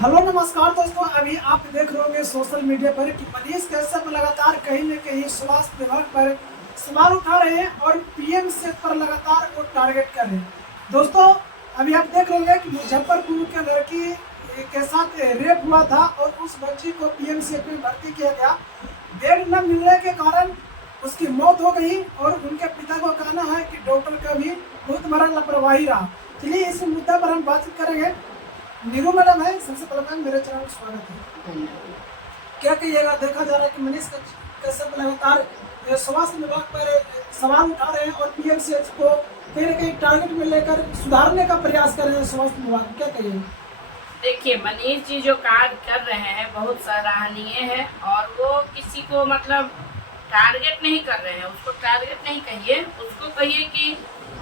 Hello नमस्कार दोस्तों, अभी आप देख रहे होंगे सोशल मीडिया पर कि मनीष कश्यप लगातार कहीं न कहीं स्वास्थ्य विभाग पर सवाल उठा रहे हैं और पीएम से पर लगातार वो टारगेट कर रहे हैं। दोस्तों, अभी आप देख रहे होंगे कि मुजफ्फरपुर के लड़की के साथ रेप हुआ था और उस बच्ची को पीएमसीएच में भर्ती किया गया। बेड न मिलने के कारण उसकी मौत हो गई और उनके पिता को कहना है कि डॉक्टर का भी बहुत बड़ा लापरवाही रहा। चलिए इस मुद्दा पर हम बातचीत करेंगे। नीरू मैडम है, सबसे पहले मैम मेरे चैनल में स्वागत है। क्या कहिएगा, देखा जा रहा है कि मनीष कश्यप लगातार स्वास्थ्य विभाग पर सवाल उठा रहे हैं और पीएमसीएच को कहीं न कहीं टारगेट में लेकर सुधारने का प्रयास कर रहे हैं स्वास्थ्य विभाग, क्या कहिएगा? देखिए, मनीष जी जो कार्य कर रहे हैं बहुत सराहनीय है और वो किसी को मतलब टारगेट नहीं कर रहे हैं। उसको टारगेट नहीं कहिए, उसको कहिए कि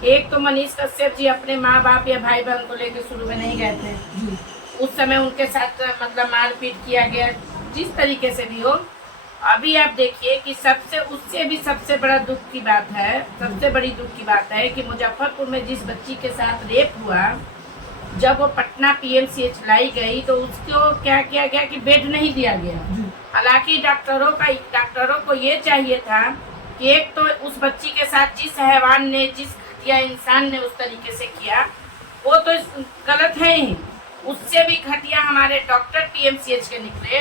एक तो मनीष कश्यप जी अपने माँ बाप या भाई बहन को लेकर शुरू में नहीं गए थे। उस समय उनके साथ मतलब मारपीट किया गया, जिस तरीके से भी हो। अभी आप देखिए कि उससे भी सबसे बड़ा दुख की बात है, सबसे बड़ी दुख की बात है कि मुजफ्फरपुर में जिस बच्ची के साथ रेप हुआ, जब वो पटना पीएमसीएच लाई गई तो उसको क्या किया गया कि बेड नहीं दिया गया। हालांकि डॉक्टरों को ये चाहिए था कि एक तो उस बच्ची के साथ जिस हैवान ने, जिस घटिया इंसान ने उस तरीके से किया, वो तो गलत है ही। उससे भी घटिया हमारे डॉक्टर पीएमसीएच के निकले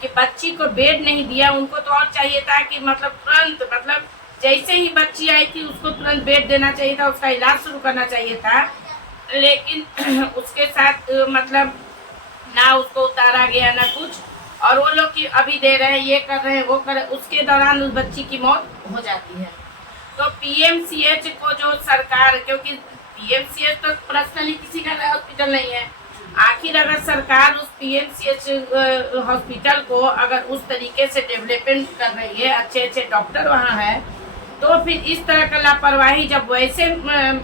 कि बच्ची को बेड नहीं दिया। उनको तो और चाहिए था कि मतलब तुरंत, मतलब जैसे ही बच्ची आई थी उसको तुरंत बेड देना चाहिए था, उसका इलाज शुरू करना चाहिए था। लेकिन उसके साथ मतलब ना उसको उतारा गया ना कुछ, और वो लोग कि अभी दे रहे हैं, ये कर रहे हैं, वो कर रहे हैं, उसके दौरान उस बच्ची की मौत हो जाती है। तो पीएमसीएच को जो सरकार, क्योंकि पीएमसीएच तो पर्सनली किसी का हॉस्पिटल नहीं है, आखिर अगर सरकार उस पीएमसीएच हॉस्पिटल को अगर उस तरीके से डेवलपमेंट कर रही है, अच्छे अच्छे डॉक्टर वहाँ है, तो फिर इस तरह का लापरवाही जब वैसे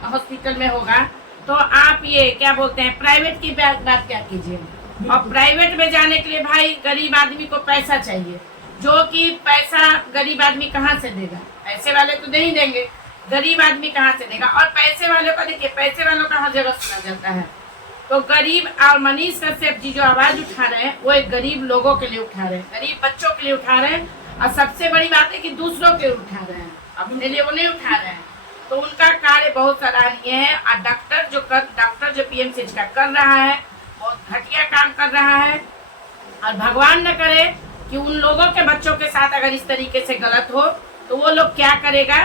हॉस्पिटल में होगा तो आप ये क्या बोलते हैं, प्राइवेट की बात क्या कीजिए। और प्राइवेट में जाने के लिए भाई गरीब आदमी को पैसा चाहिए, जो कि पैसा गरीब आदमी कहाँ से देगा? पैसे वाले तो नहीं देंगे, गरीब आदमी कहाँ से देगा? और पैसे वालों का देखिए, पैसे वालों का हर जगह सुना जाता है। तो गरीब, और मनीष कश्यप जी जो आवाज उठा रहे हैं वो एक गरीब लोगों के लिए उठा रहे हैं, गरीब बच्चों के लिए उठा रहे हैं। और सबसे बड़ी बात है कि दूसरों के लिए उठा रहे हैं, अपने लिए वो नहीं उठा रहे हैं। तो उनका कार्य बहुत सराहनीय है। और डॉक्टर जो पीएमसीएच का कर रहा है बहुत घटिया काम कर रहा है। और भगवान न करे कि उन लोगों के बच्चों के साथ अगर इस तरीके से गलत हो तो वो लोग क्या करेगा।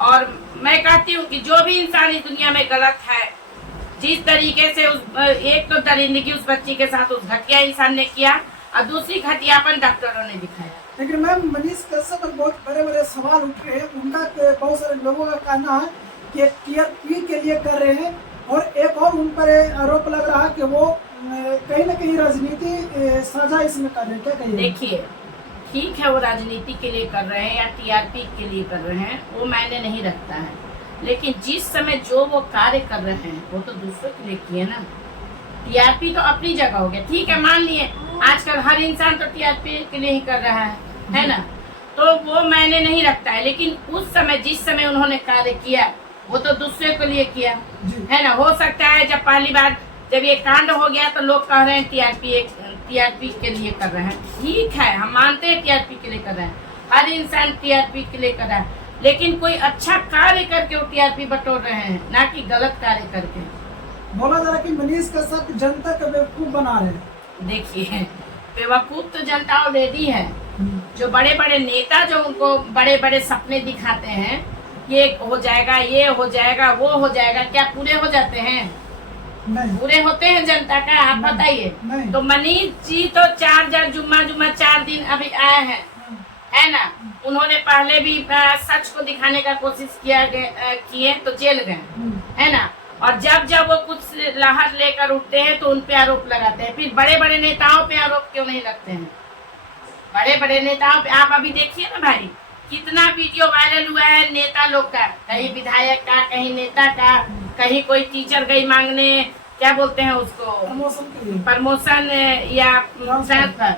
और मैं कहती हूँ कि जो भी इंसान इस दुनिया में गलत है, जिस तरीके से एक तो दरिंदगी उस बच्ची के साथ उस घटिया इंसान ने किया और दूसरी घटियापन डॉक्टरों ने दिखाया। लेकिन मैम मनीष कश्यप पर बहुत बड़े बड़े सवाल उठ रहे हैं। उनका बहुत सारे लोगों का कहना है कि टीआरपी के लिए कर रहे हैं, और एक और उन पर आरोप लग रहा है कि वो कहीं न कहीं राजनीति साझा इसमें कर रहे हैं, क्या कहिए? देखिए, ठीक है, वो राजनीति के लिए कर रहे हैं या टीआरपी के लिए कर रहे हैं, वो मायने नहीं रखता है। लेकिन जिस समय जो वो कार्य कर रहे हैं वो तो दूसरों के लिए किए ना। टीआरपी तो अपनी जगह हो गया, ठीक है, मान लिए आजकल हर इंसान तो टीआरपी के लिए ही कर रहा है ना, तो वो मायने नहीं रखता है। लेकिन उस समय जिस समय उन्होंने कार्य किया वो तो दूसरे के लिए किया है ना। हो सकता है जब पहली बार जब ये कांड हो गया तो लोग कह रहे हैं टीआरपी के लिए कर रहे हैं, ठीक है, हम मानते हैं टीआरपी के लिए कर रहे हैं, हर इंसान टीआरपी के लिए कर रहा है। लेकिन कोई अच्छा कार्य करके वो टीआरपी बटोर रहे हैं, ना कि गलत कार्य करके। बोला जा रहा है कि मनीष कश्यप जनता को बेवकूफ बना रहे हैं। देखिए, बेवकूफ तो जनता ऑलरेडी है। जो बड़े बड़े नेता जो उनको बड़े बड़े सपने दिखाते हैं, ये हो जाएगा, ये हो जाएगा, वो हो जाएगा, क्या पूरे हो जाते हैं? नहीं। पूरे होते हैं जनता का? आप बताइए। तो मनीष जी तो 4 जुम्मा 4 दिन अभी आए हैं, है ना। उन्होंने पहले भी सच को दिखाने का कोशिश किए तो जेल गए, है ना। और जब वो कुछ लहर लेकर उठते हैं तो उन पे आरोप लगाते हैं। फिर बड़े बड़े नेताओं पे आरोप क्यों नहीं लगते हैं? बड़े बड़े नेताओं पे आप अभी देखिए ना भाई, कितना वीडियो वायरल हुआ है नेता लोग का, कहीं विधायक का, कहीं नेता का, कहीं कोई टीचर गई मांगने, क्या बोलते हैं उसको, प्रमोशन या ट्रांसफर,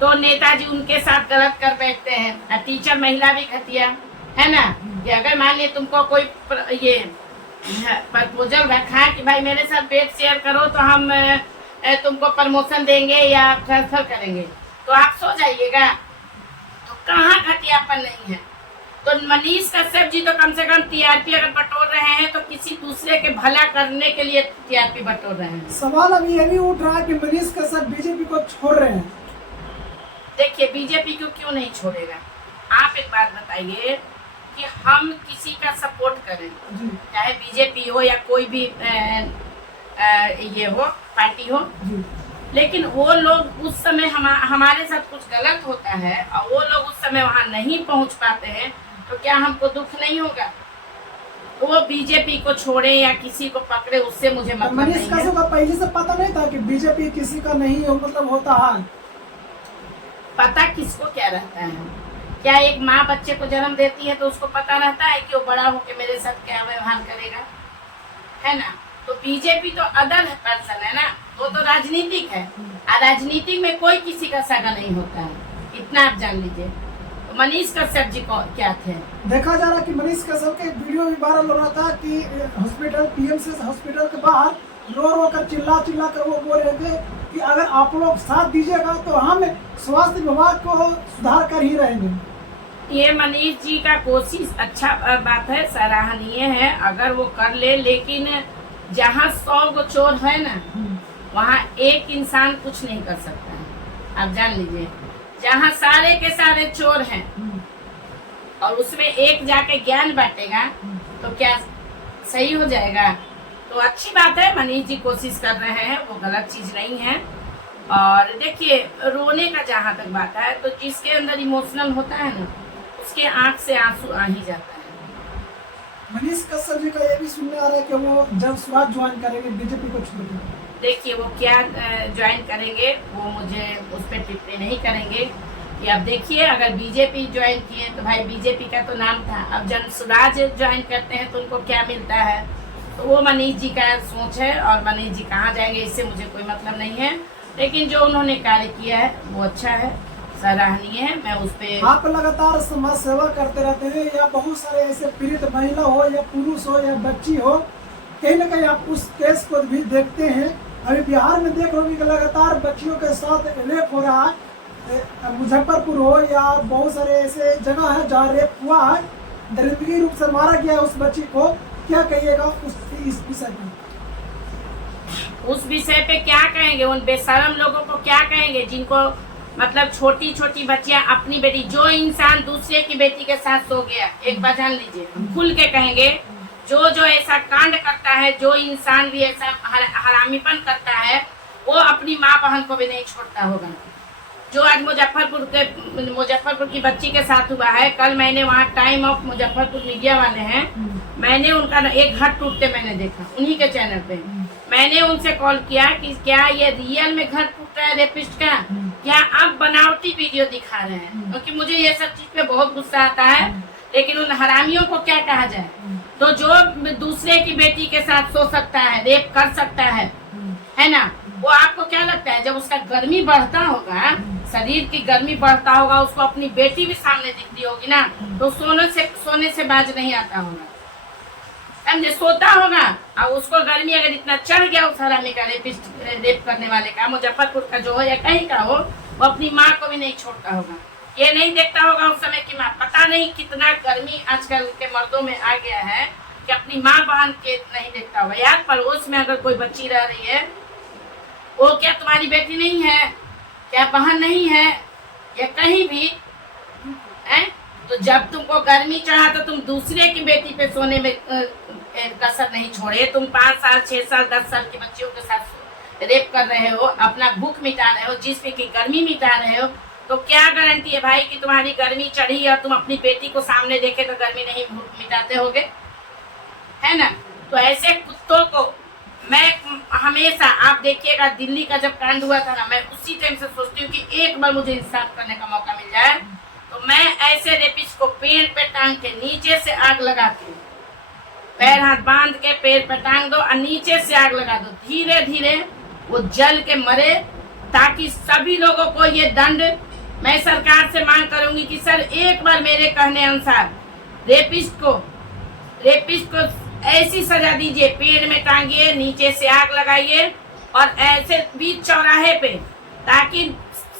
तो नेताजी उनके साथ गलत कर बैठते हैं। टीचर महिला भी घटिया, है ना। कि अगर मान लिया तुमको कोई ये प्रपोजल रखा कि भाई मेरे साथ बेड शेयर करो तो हम तुमको प्रमोशन देंगे या ट्रांसफर करेंगे, तो आप सो जाइएगा। तो कहाँ घटियापन नहीं है। तो मनीष कश्यप जी तो कम से कम टीआरपी अगर बटोर रहे हैं तो किसी दूसरे के भला करने के लिए टीआरपी बटोर रहे हैं। सवाल अब ये भी उठ रहा है कि मनीष कश्यप बीजेपी को छोड़ रहे हैं। देखिए, बीजेपी को क्यों नहीं छोड़ेगा। आप एक बात बताइए कि हम किसी का सपोर्ट करें, चाहे बीजेपी हो या कोई भी ये हो पार्टी हो, लेकिन वो लोग उस समय हमारे साथ कुछ गलत होता है और वो लोग उस समय वहां नहीं पहुंच पाते हैं, तो क्या हमको दुख नहीं होगा। वो बीजेपी को छोड़े या किसी को पकड़े, उससे मुझे मतलब नहीं है। मनीष कश्यप को पहले से पता नहीं था कि बीजेपी किसी का नहीं हो, मतलब होता है। पता किसको क्या रहता है। क्या एक माँ बच्चे को जन्म देती है तो उसको पता रहता है कि वो बड़ा होकर मेरे साथ क्या व्यवहार करेगा, है ना। तो बीजेपी तो अदर पर्सन है ना, वो तो राजनीतिक है, और राजनीतिक में कोई किसी का सगा नहीं होता है, इतना आप जान लीजिए। तो मनीष कश्यप जी को क्या थे। देखा जा रहा कि मनीष कश्यप के वीडियो भी वायरल हो रहा था कि हॉस्पिटल पीएमसीएच हॉस्पिटल के बाहर रो कर चिल्ला कर वो बोल रहे थे कि अगर आप लोग साथ दीजिएगा तो हम स्वास्थ्य विभाग को सुधार कर ही रहेंगे। ये मनीष जी का कोशिश अच्छा बात है, सराहनीय है अगर वो कर ले, लेकिन जहाँ 100 गो चोर है ना, वहाँ एक इंसान कुछ नहीं कर सकता है। आप जान लीजिए, जहाँ सारे के सारे चोर हैं और उसमें एक जाके ज्ञान बांटेगा तो क्या सही हो जाएगा। तो अच्छी बात है, मनीष जी कोशिश कर रहे हैं, वो गलत चीज नहीं है। और देखिए, रोने का जहाँ तक बात है, तो जिसके अंदर इमोशनल होता है ना, उसके आंख से आंसू आ ही जाता है। मनीष कश्यप जी का ये भी सुनने आ रहा है कि वो जब स्वराज ज्वाइन करेंगे बीजेपी को छोड़कर। देखिए, वो क्या ज्वाइन करेंगे वो मुझे उस पर टिप्पणी नहीं करेंगे। कि अब देखिए, अगर बीजेपी ज्वाइन किए तो भाई बीजेपी का तो नाम था, अब जब स्वराज ज्वाइन करते हैं तो उनको क्या मिलता है, तो वो मनीष जी का सोच है। और मनीष जी कहाँ जाएंगे इससे मुझे कोई मतलब नहीं है, लेकिन जो उन्होंने कार्य किया है वो अच्छा है, सराहनीय है। मैं उस पे आप लगातार समाज सेवा करते रहते हैं, या बहुत सारे ऐसे पीड़ित महिला हो या पुरुष हो या बच्ची हो, कहीं ना कहीं आप उस केस को भी देखते हैं। अभी बिहार में देख रहे हो कि लगातार बच्चियों के साथ रेप हो रहा है, मुजफ्फरपुर हो या बहुत सारे ऐसे जगह है जहाँ रेप हुआ है, दरिंदगी रूप से मारा गया उस बच्ची को। क्या कहिएगा इस विषय में? उस विषय पे क्या कहेंगे, उन बेशरम लोगों को क्या कहेंगे जिनको मतलब छोटी छोटी बच्चियां अपनी बेटी, जो इंसान दूसरे की बेटी के साथ सो गया, एक बार जान लीजिए, खुल के कहेंगे, जो ऐसा कांड करता है, जो इंसान भी ऐसा हरामीपन करता है, वो अपनी माँ बहन को भी नहीं छोड़ता होगा। जो आज मुजफ्फरपुर की बच्ची के साथ हुआ है, कल मैंने वहाँ टाइम ऑफ मुजफ्फरपुर मीडिया वाले हैं, मैंने उनका एक घर टूटते मैंने देखा उन्हीं के चैनल पे। मैंने उनसे कॉल किया कि क्या ये रियल में घर टूट रहा है रेपिस्ट का, क्या आप बनावटी वीडियो दिखा रहे हैं, क्योंकि मुझे ये सब चीज पे बहुत गुस्सा आता है। लेकिन उन हरामियों को क्या कहा जाए। तो जो दूसरे की बेटी के साथ सो सकता है, रेप कर सकता है ना, वो आपको क्या लगता है जब उसका गर्मी बढ़ता होगा, शरीर की गर्मी बढ़ता होगा, उसको अपनी बेटी भी सामने दिखती होगी ना, तो सोने से बाज नहीं आता होगा, समझे, सोता होगा। और उसको गर्मी अगर इतना चढ़ गया उस हरामी का, रेप करने वाले का, मुजफ्फरपुर का जो हो या कहीं का हो, वो अपनी माँ को भी नहीं छोड़ता होगा। ये नहीं देखता होगा उस समय की माँ, पता नहीं कितना गर्मी आजकल के मर्दों में आ गया है कि अपनी माँ बहन के नहीं देखता होगा। यार, पड़ोस में अगर कोई बच्ची रह रही है, वो क्या तुम्हारी बेटी नहीं है, क्या बहन नहीं है, या कहीं भी है, तो जब तुमको गर्मी चढ़ा तो तुम दूसरे की बेटी पे सोने में कसर नहीं छोड़े। तुम 5 साल 6 साल 10 साल की बच्चियों के साथ रेप कर रहे हो, अपना भूख मिटा रहे हो, जिसपे की गर्मी मिटा रहे हो, तो क्या गारंटी है भाई कि तुम्हारी गर्मी चढ़ी और तुम अपनी बेटी को सामने देखे तो गर्मी नहीं मिटाते होगे, है ना। तो ऐसे कुत्तों को मैं हमेशा, आप देखिएगा दिल्ली का जब कांड हुआ था ना, मैं उसी टाइम से सोचती हूँ कि एक बार मुझे इंसाफ करने का मौका मिल जाए, तो मैं ऐसे रेपिस्ट को पेड़ पे टांग के नीचे से आग लगा के, पैर हाथ बांध के पेड़ पे टांग दो और नीचे से आग लगा दो, धीरे धीरे वो जल के मरे, ताकि सभी लोगों को ये दंड, मैं सरकार से मांग करूंगी कि सर एक बार मेरे कहने अनुसार रेपिस्ट को ऐसी सजा दीजिए, पेड़ में टांगिए, नीचे से आग लगाइए और ऐसे बीच चौराहे पे, ताकि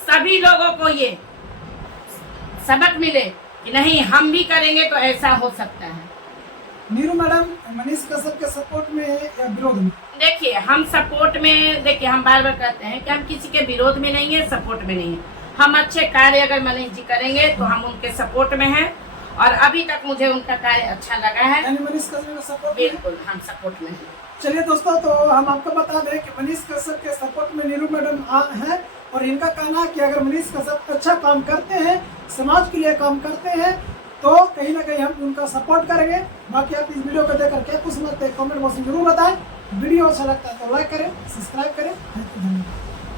सभी लोगों को ये सबक मिले कि नहीं हम भी करेंगे तो ऐसा हो सकता है। नीरू मैडम मनीष कश्यप के सपोर्ट में है या विरोध में? देखिए हम सपोर्ट में, देखिए हम बार बार कहते हैं कि हम किसी के विरोध में नहीं है, सपोर्ट में नहीं है। हम अच्छे कार्य अगर मनीष जी करेंगे तो हम उनके सपोर्ट में हैं, और अभी तक मुझे उनका कार्य अच्छा लगा है। यानी मनीष कश्यप के सपोर्ट में? बिल्कुल हम सपोर्ट में हैं। चलिए दोस्तों, तो हम आपको बता दें कि मनीष कश्यप के सपोर्ट में नीरू मैडम हैं, और इनका कहना है कि अगर मनीष कश्यप अच्छा काम करते हैं, समाज के लिए काम करते हैं, तो कहीं ना कहीं हम उनका सपोर्ट करेंगे। बाकी आप इस वीडियो को देखकर क्या कुछ समझते हैं कमेंट बॉक्स में जरूर बताएं। वीडियो अच्छा लगता है तो लाइक करें, सब्सक्राइब करें। धन्यवाद।